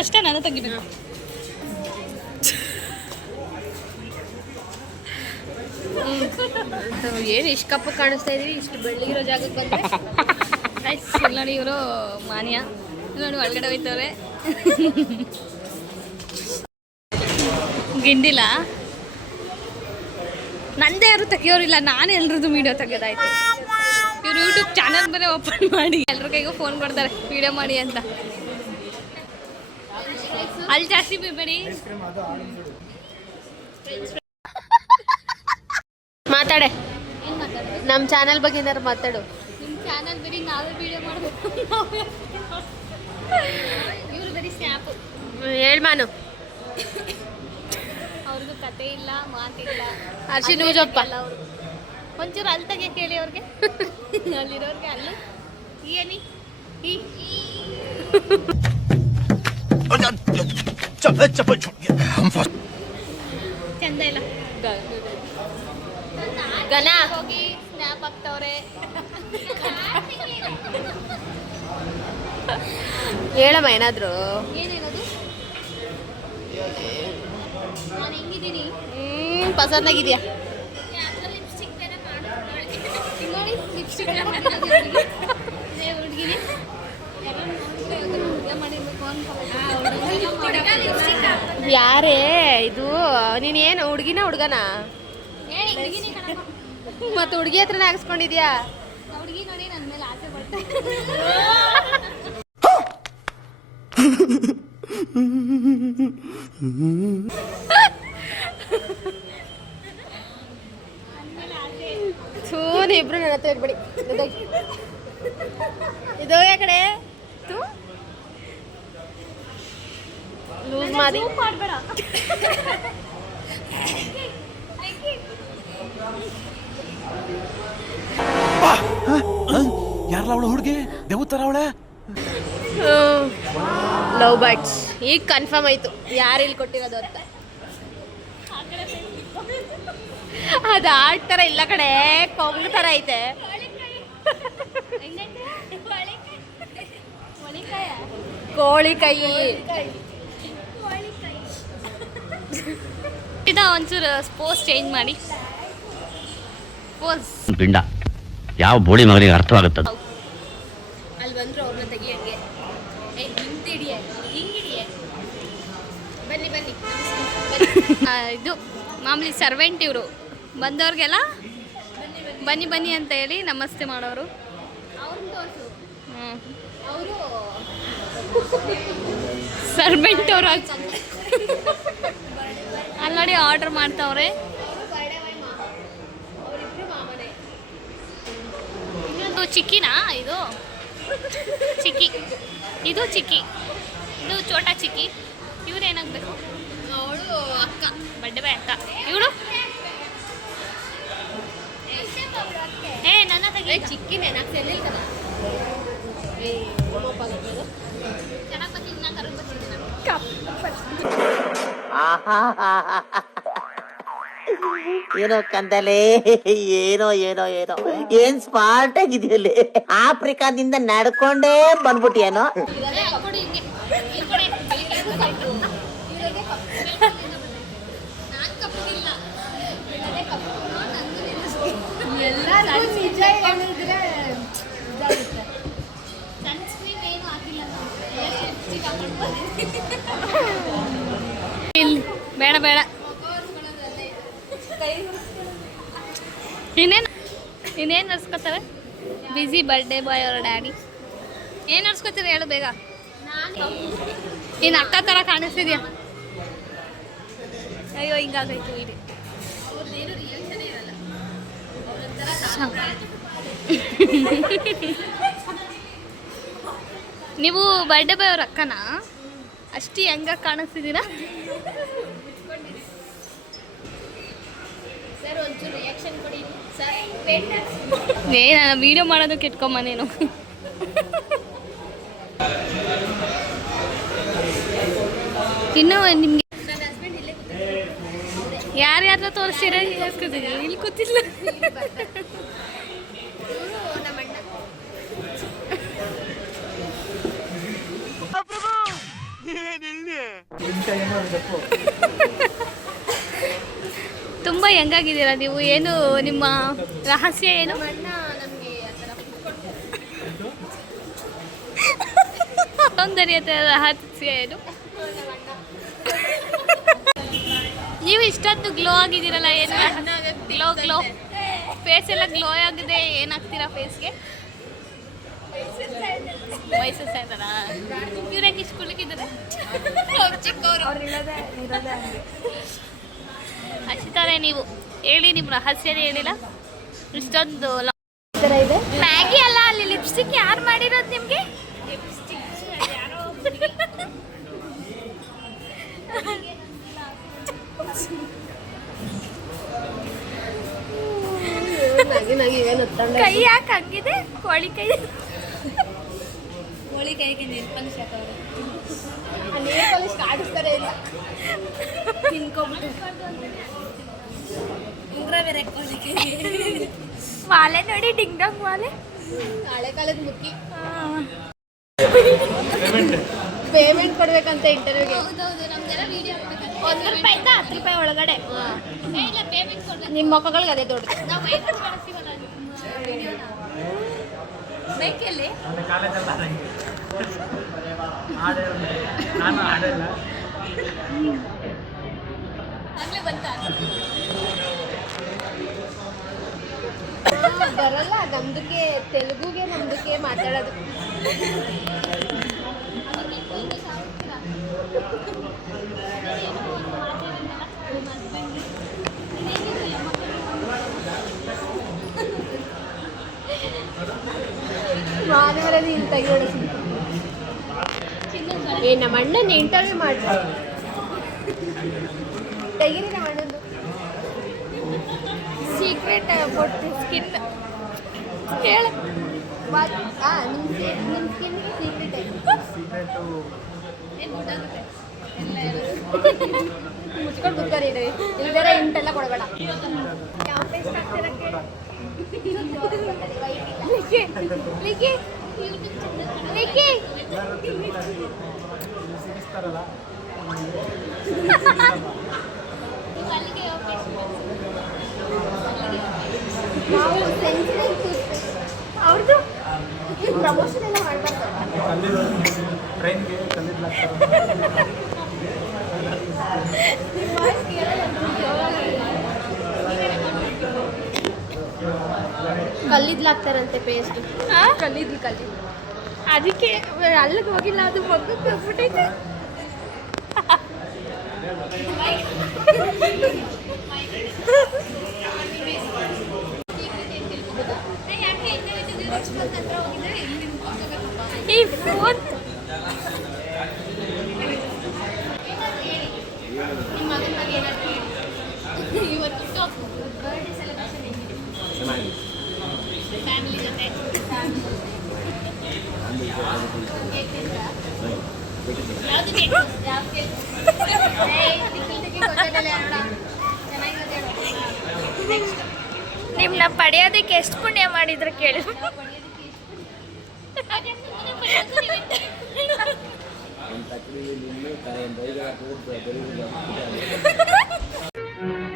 First ನಾನು ತೆಗಿಬೇಕು. ಏನು ಇಷ್ಟು ಕಪ್ಪು ಕಾಣಿಸ್ತಾ ಇದೀವಿ, ಇಷ್ಟು ಬೆಳ್ಳಿಗಿರೋ ಜಾಗಕ್ಕೆ ಬಂದ್ರೆ. ಆಯ್ತು ನೋಡಿ, ಇವರು ಮಾನ್ಯ ನೋಡಿ ಒಳಗಡೆ ಹೋಯ್ತವ್ರೆ. ಗಿಂಡಿಲ್ಲ, ನಂದೇ ಯಾರು ತೆಗಿಯೋರಿಲ್ಲ, ನಾನು ಎಲ್ರದ್ದು ವೀಡಿಯೋ ತೆಗೆದಾಯ್ತು. ಇವ್ರು ಯೂಟ್ಯೂಬ್ ಚಾನಲ್ ಬೇರೆ ಓಪನ್ ಮಾಡಿ ಎಲ್ರ ಕೈಗೂ ಫೋನ್ ಕೊಡ್ತಾರೆ ವೀಡಿಯೋ ಮಾಡಿ ಅಂತ. ಅಲ್ಲಿ ಜಾಸ್ತಿ ಬಿಡಬೇಡಿ. ಮಾತಾಡೆ, ನಮ್ಮ ಚಾನಲ್ ಬಗ್ಗೆ ಏನಾರು ಮಾತಾಡು. ನಿಮ್ಮ ಚಾನಲ್ ಬರೀ ನಾವೇ ವೀಡಿಯೋ ಮಾಡಬೇಕು. ಇವರು ಬರೀ ಸ್ನ್ಯಾಪು. ಹೇಳ್ಮಾನು, ಅವ್ರಿಗೂ ಕತೆ ಇಲ್ಲ, ಮಾತಿಲ್ಲ. ಹರ್ಷಿ ನೂಜಪ್ಪ ಅವರು ಒಂಚೂರು ಅಲ್ಲಿ ತೆಗೆ ಕೇಳಿ ಅವ್ರಿಗೆ, ಅಲ್ಲಿರೋರ್ಗೆ. ಅಲ್ಲಿ ಏನಿ ಚಂದ ಇಲ್ಲ. ಗನ ಹೋಗಿ ಸ್ನ್ಯಾಪ್ ಹಾಕ್ತವ್ರೆ. ಹೇಳಮ್ಮ ಏನಾದ್ರು. ಏನೇನದು? ನಾನು ಹೆಂಗಿದ್ದೀನಿ? ಪಸಂದಾಗಿದ್ಯಾ? ಲಿಪ್ಸ್ಟಿಕ್ ಬೇರೆ ನೋಡಿ, ಲಿಪ್ಸ್ಟಿಕ್ ಹುಡುಗಿನಿ ಮಾಡಿರ್ಬೇಕು ಅಂತ. ಯಾರೇ ಇದು? ನೀನೇನು ಹುಡುಗಿನ ಹುಡುಗನ? ಮತ್ತೆ ಹುಡುಗಿ ಹತ್ರನೇ ಹಾಕ್ಸ್ಕೊಂಡಿದ್ಯಾ? ಹುಡುಗಿ ನೋಡಿ ನನ್ನ ಮೇಲೆ ಆಸೆ ಪಡ್ತಾ. ಸೂನ್ ಇಬ್ರು ನನ್ನ ಹತ್ರ ಇರ್ಬೇಡಿ. ಇದು ಯಾ ಕಡೆ ಲೂಸ್ ಮಾಡಿ ಮಾಡಬೇಡ. ಯಾರಲ್ಲ ಅವಳು ಹುಡುಗಿ? ದೇವತರ ಅವಳೆ. ಲವ್ ಬರ್ಡ್ಸ್ ಈಗ ಕನ್ಫರ್ಮ್ ಆಯ್ತು ಯಾರು ಇಲ್ಲಿ ಕೊಟ್ಟಿರೋದು ಅಂತ. ಅದು ಆರ್ಟ್ ಥರ ಇಲ್ಲ ಕಡೆ, ಕೊಂಗ್ ಥರ ಐತೆ. ಕೋಳಿ ಕೈ. ಒಂಚೂರು ಪೋಸ್ ಚೇಂಜ್ ಮಾಡಿ. ಪೋಸ್ ಪಿಂಡ ಯಾವ ಬೋಳಿ ಮಗನಿಗೆ ಅರ್ಥವಾಗುತ್ತದೆ? ಅಲ್ಲಿ ಬಂದ್ರು ಅವ್ರನ್ನ ತೆಗಿಯಂಗೆ. ಹಿಂದಿಡಿಯ, ಹಿಂಗಿಡಿಯ. ಬನ್ನಿ ಬನ್ನಿ. ಇದು ಮಾಮೂಲಿ ಸರ್ವೆಂಟ್ ಇವರು. ಬಂದವ್ರಿಗೆಲ್ಲ ಬನ್ನಿ ಬನ್ನಿ ಅಂತ ಹೇಳಿ ನಮಸ್ತೆ ಮಾಡೋರು. ಅವರು ಸರ್ವೆಂಟ್ ಅವರು. ಅಲ್ಲಿ ನೋಡಿ ಆರ್ಡರ್ ಮಾಡ್ತಾವ್ರೆ. ಇನ್ನೊಂದು ಚಿಕ್ಕಿನಾ? ಇದು ಚಿಕ್ಕಿ, ಇದು ಚಿಕ್ಕಿ, ಇದು ಚೋಟಾ ಚಿಕ್ಕಿ. ಇವ್ರು ಏನಾಗಬೇಕು? ಅವಳು ಅಕ್ಕ, ಬಡ್ಡೆ ಬಾಯ್ ಅಕ್ಕ. ಇವಳು ನನ್ನ ತೆಗಿ. ಚಿಕ್ಕಿನೇ ನಾಲ್ಕು ಸೆಲ್ಲಿಲ್ ಕದ ಚೆನ್ನಾಗಿ ಬರ್ತೀನಿ. ನಾನು ಕರೆಕ್ಟ್ ಬರ್ತೀನಿ. ಏನೋ ಕಂದಲೆ, ಏನೋ ಏನೋ ಏನೋ ಏನ್ ಸ್ಮಾರ್ಟ್ ಆಗಿದೆಯಲ್ಲಿ. ಆಫ್ರಿಕಾದಿಂದ ನಡ್ಕೊಂಡೇ ಬಂದ್ಬಿಟ್ಟಿಯೇನೋ. ಬೇಡ ಬೇಡ. ಇನ್ನೇನು ನಡ್ಸ್ಕೊತಾರೆ? ಬಿಸಿ ಬರ್ಡೇ ಬಾಯ್ ಅವ್ರ ಡ್ಯಾಡಿ. ಏನು ನಡ್ಸ್ಕೊತೀರಿ ಹೇಳು ಬೇಗ. ನೀನು ಅಕ್ಕ ಥರ ಕಾಣಿಸ್ತಿದ್ಯಾ? ಅಯ್ಯೋ ಹಿಂಗಾಗೈತು ಇಲ್ಲಿ. ನೀವು ಬರ್ಡೇ ಬಾಯ್ ಅವ್ರ ಅಕ್ಕನಾ? ಅಷ್ಟು ಹೆಂಗ ಕಾಣಿಸ್ತಿದ್ದೀರಾ? ನಾನು ವಿಡಿಯೋ ಮಾಡೋದಕ್ಕೆ ಇಟ್ಕೊಂಬ ನೀನು. ಇನ್ನು ನಿಮ್ಗೆ ಯಾರ್ಯಾರ ತೋರಿಸ್ತೀರ? ಇಲ್ಲಿ ಕೂತಿಲ್ಲ. ತುಂಬ ಹೆಂಗಾಗಿದ್ದೀರಾ ನೀವು? ಏನು ನಿಮ್ಮ ರಹಸ್ಯ ಏನು? ಸೌಂದರ್ಯದ ರಹಸ್ಯ ಏನು? ನೀವು ಇಷ್ಟೊಂದು ಗ್ಲೋ ಆಗಿದ್ದೀರಲ್ಲ, ಏನು ಗ್ಲೋ ಫೇಸ್ ಎಲ್ಲ ಗ್ಲೋ ಆಗಿದೆ. ಏನಾಗ್ತೀರಾ ಫೇಸ್ಗೆ? ವಯಸ್ಸು ಆಯ್ತಾರ ಇವ್ರಂಗೆ ಇಷ್ಟು ಕುಳಿಕಿದ್ದಾರೆ ಚಿಕ್ಕವರು ಹಚ್ತಾರೆ. ನೀವು ಹೇಳಿ, ನಿಮ್ಮ ರಹಸ್ಯನೇ ಹೇಳಿಲ್ಲ. ಇಷ್ಟೊಂದು ಮ್ಯಾಗಿ ಅಲ್ಲ, ಅಲ್ಲಿ ಲಿಪ್ಸ್ಟಿಕ್ ಯಾರು ಮಾಡಿರೋದು ನಿಮಗೆ? ಕೈ ಯಾಕೆ ಹಂಗಿದೆ? ಕೋಳಿ ಕೈ ಕೈಗೆ ನೆನ್ಪಲ್ಲಿ ಶಾಕವ್ರೆ ಆಡಿಸ್ತಾರೆ ಇಲ್ಲ ಉಂಗ್ರ ಬೇರೆ ವಾಲೆ ನೋಡಿ, ಡಿಂಗ್ ಡಾಂಗ್ ವಾಲೆ, ಹಳೆ ಕಾಲದ ಮುಕ್ಕಿ. ಪೇಮೆಂಟ್ ಕೊಡ್ಬೇಕಂತ ಇಂಟರ್ವ್ಯೂಗೆ. ಹೌದೌದು, ನಮ್ಗೆಲ್ಲ ವಿಡಿಯೋ ₹1 ಇಂದ ₹10 ಒಳಗಡೆ. ಇಲ್ಲ, ಪೇಮೆಂಟ್ ಕೊಡ್ಬೇಕು. ನಿಮ್ಮ ಮಕ್ಕಳಿಗೆ ಅದೇ ದೊಡ್ಡದು. ನಾವು ಬೈಕ್ ಬಳಸ್ತೀವಲ್ಲ ವಿಡಿಯೋನ. ಬೈಕಲ್ಲಿ ಆಗಲೇ ಬಂತ ಬರಲ್ಲ. ನಮ್ದಕ್ಕೆ ತೆಲುಗುಗೆ ನಮ್ದಕ್ಕೆ ಮಾತಾಡೋದು. ಮಾನವರಲ್ಲಿ ಇಲ್ಲಿ ತೆಗಿಯೋಣ. ನಮ್ಮ ಅಣ್ಣನ ಇಂಟರ್ವ್ಯೂ ಮಾಡ್ತಾರೆ. ತೆಗೀರಿ ನಮ್ಮ ಅಣ್ಣಂದು ಸೀಕ್ರೆಟ್ ಅಬೌಟ್ ಸ್ಕಿನ್ ಹೇಳ. ನಿಮ್ಮ ಸ್ಕಿನ್ಗೆ ಸೀಕ್ರೆಟ್ ಮುಚ್ಕೊಂಡು ಕೂತ್ಕೊರಿ. ಇಲ್ದಾರ ಇಂಟೆಲ್ಲ ಕೊಡಬೇಡ. ಯಾವ ಪೇಸ್ಟ್ ಹಾಕ್ತಿರಕ್ಕೆ ಅವ್ರದ್ದು ಪ್ರಮೋಷನ್ ಎಲ್ಲ ಮಾಡ್ಬಾರ್ದು. ಕಲ್ಲಿದ್ಲಾಗ್ತಾರಂತೆ ಪೇಸ್ಟ್. ಕಲ್ಲಿದ್ಲು ಅದಕ್ಕೆ ಅಲ್ಲಿಗೆ ಹೋಗಿಲ್ಲ, ಅದು ಮಗಕ್ಕೆ ಹೋಗ್ಬಿಟ್ಟೈತೆ. ಈ ಫೋನ್ ಇವತ್ತು ಬರ್ಡೇ ಸೆಲೆಬ್ರೇಷನ್ ಫ್ಯಾಮಿಲಿ ಜೊತೆ ನಿಮ್ಮನ್ನ ಪಡೆಯೋದಕ್ಕೆ ಎಷ್ಟು ಪುಣ್ಯ ಮಾಡಿದ್ರು ಕೇಳಿ.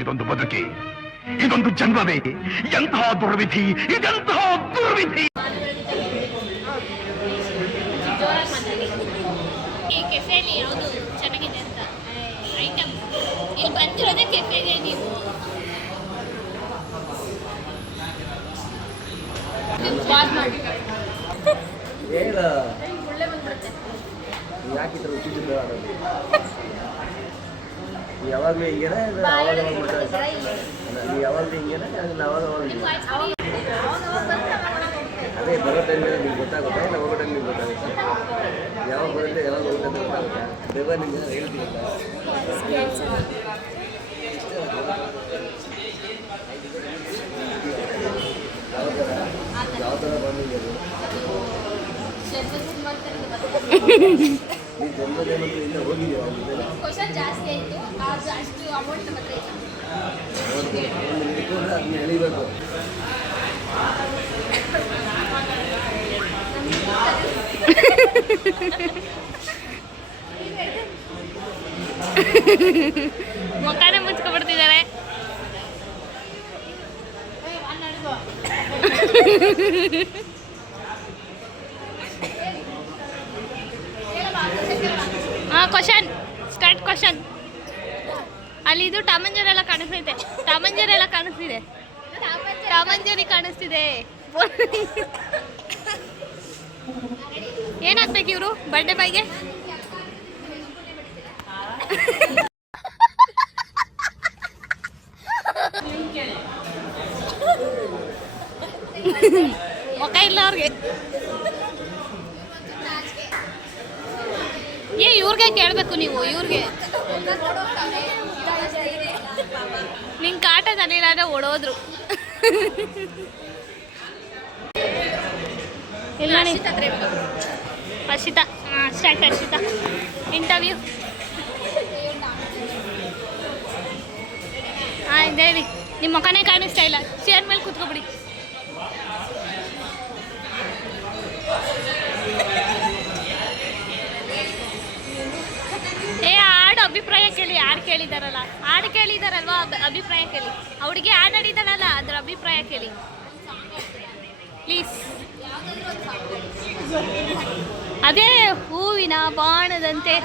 ಇದೊಂದು ಬದುಕಿ, ಇದೊಂದು ಜನ್ಮವೇ, ಎಂತಹ ದುರ್ವಿಧಿ, ಇದೆಂತಹ ದುರ್ವಿಧಿ. ಈ ಕೆಫೆಯಲ್ಲಿ ಯಾವುದು ಚೆನ್ನಾಗಿದೆ ಅಂತ ಐಟಮ್ ಇಲ್ಲಿ ಬಂದಿರೋದೇ ಕೆಫೆಗೆ. ನೀವು ಮಾಡಿ ಒಳ್ಳೆ ಬಂದ್ಬಿಡುತ್ತೆ. ಯಾವಾಗಲೂ ಹಿಂಗೇನ ಯಾವಾಗಲೂ ಹಿಂಗೇನ ಅದೇ ಬರೋ ಟೈಮಲ್ಲಿ ನಿಮ್ಗೆ ಗೊತ್ತಾಗುತ್ತೆ, ಇಲ್ಲ ಹೋಗೋ ಟೈಮ್ ನಿಮ್ಗೆ ಗೊತ್ತಾಗುತ್ತೆ. ಯಾವಾಗ ಬರುತ್ತೆ ಯಾವಾಗ ಹೋಗುತ್ತೆ ಅಂತ ಗೊತ್ತಾಗುತ್ತೆ. ಬೇಗ ನಿಮ್ಗೆ ಹೇಳ್ತೀವಿ. ಯಾವ ಥರ ಬಂದಿದೆ ನೀವು ಜನ್ಮದಿನ ಇಲ್ಲ ಹೋಗಿದ್ದೀರಾ? ಕ್ವಶನ್ ಜಾಸ್ತಿ ಆಯಿತು, ಅಷ್ಟು ಅಮೌಂಟ್ ಮಾತ್ರ ಇಲ್ಲ. ಅದನ್ನ ಎಳಿಬೇಕು. ಮುಖಾನೆ ಮುಚ್ಕೊಬಿಡ್ತಿದ್ದಾರೆ. ಹಾಂ, ಕ್ವಶನ್ ಸ್ಟಾರ್ಟ್. ಕ್ವಶನ್ ಅಲ್ಲಿ ಇದು ಟಾಮಂಜರ್ ಎಲ್ಲ ಕಾಣಿಸ್ತೈತೆ. ಟಾಮಂಜರ್ ಎಲ್ಲ ಕಾಣಿಸ್ತಿದೆ. ಟಾಮಂಜರಿ ಕಾಣಿಸ್ತಿದೆ. ಏನಾಗ್ಬೇಕು ಇವರು ಬರ್ಡೇ ಬಾಯ್ಗೆ? ಮುಖ ಇಲ್ಲ ಅವ್ರಿಗೆ. ಇವ್ರಿಗೆ ಕೇಳಬೇಕು ನೀವು. ಇವ್ರಿಗೆ ನಿಂಗೆ ಕಾಟ ತಲಿಲ್ಲ ಅಂದ್ರೆ ಓಡೋದ್ರು. ಇಲ್ಲ ಹರ್ಷಿತಾ. ಹಾಂ, ಸ್ಟಾರ್ಟ್. ಹರ್ಷಿತಾ ಇಂಟರ್ವ್ಯೂ. ಹಾಂ, ಇದೇವಿ. ನಿಮ್ಮ ಮುಖನೇ ಕಾಣಿಸ್ತಾ ಇಲ್ಲ. ಚೇರ್ ಮೇಲೆ ಕೂತ್ಕೊಬಿಡಿ. ಹಾಡು ಅಭಿಪ್ರಾಯ ಕೇಳಿ. ಯಾರು ಕೇಳಿದಾರಲ್ಲ, ಹಾಡು ಕೇಳಿದಾರಲ್ವಾ, ಅಭಿಪ್ರಾಯ ಕೇಳಿ. ಅವಳಿಗೆ ಹಾಡು ಆಡಿದಾರಲ್ಲ, ಅದ್ರ ಅಭಿಪ್ರಾಯ ಕೇಳಿ ಪ್ಲೀಸ್. ಅದೇ ಹೂವಿನ ಬಾಣದಂತೆ.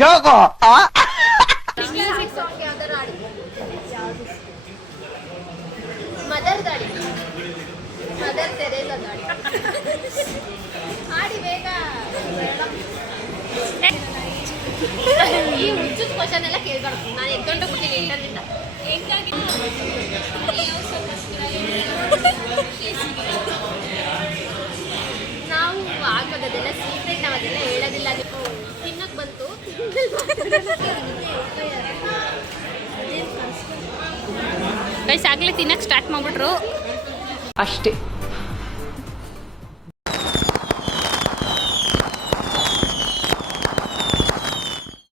ಜೋಗೋ ಮದರ್ ಗಾಡಿ, ಮದರ್ ತೆರೇಸಾ ಗಾಡಿ ಆಡಿ ಬೇಗ. ಈ ಹುಚ್ಚು ಕ್ವಶನ್ ಎಲ್ಲ ಕೇಳ್ಬಾರ್ದು. ನಾನು ಎತ್ಕೊಂಡು ಬಿಡ್ತೀನಿ ಇಂಟರ್ನಿಂದ. ಹೆಂಗಾಗಿ ನಾವು ಆಗೋದೆಲ್ಲ ಸೀಕ್ರೆಟ್, ನಾವು ಅದೆಲ್ಲ ಹೇಳೋದಿಲ್ಲ. ತಿನ್ನಕ್ಕೆ ಬಂತು. ಗೈಸ್ ಆಗಲೇ ತಿನ್ನಕ್ಕೆ ಸ್ಟಾರ್ಟ್ ಮಾಡಿಬಿಟ್ರು ಅಷ್ಟೇ.